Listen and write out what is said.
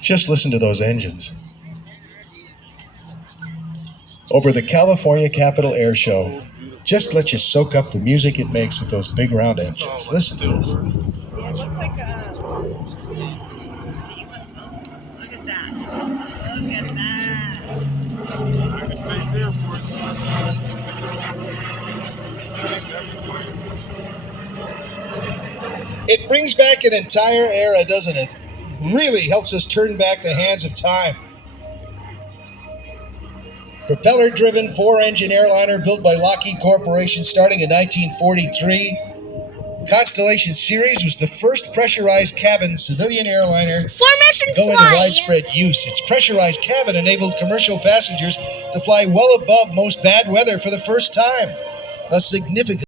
Just listen to those engines. Over the California Capitol Airshow, just let you soak up the music it makes with those big round engines. Listen to this. It looks like a UFO. Look at that. Look at that. United States Air Force. I think that's a flight commercial. It brings back an entire era, doesn't it? Really helps us turn back the hands of time. Propeller-driven four-engine airliner built by Lockheed Corporation starting in 1943. Constellation series was the first pressurized cabin civilian airliner Formation to go into widespread use. Its pressurized cabin enabled commercial passengers to fly well above most bad weather for the first time. A significant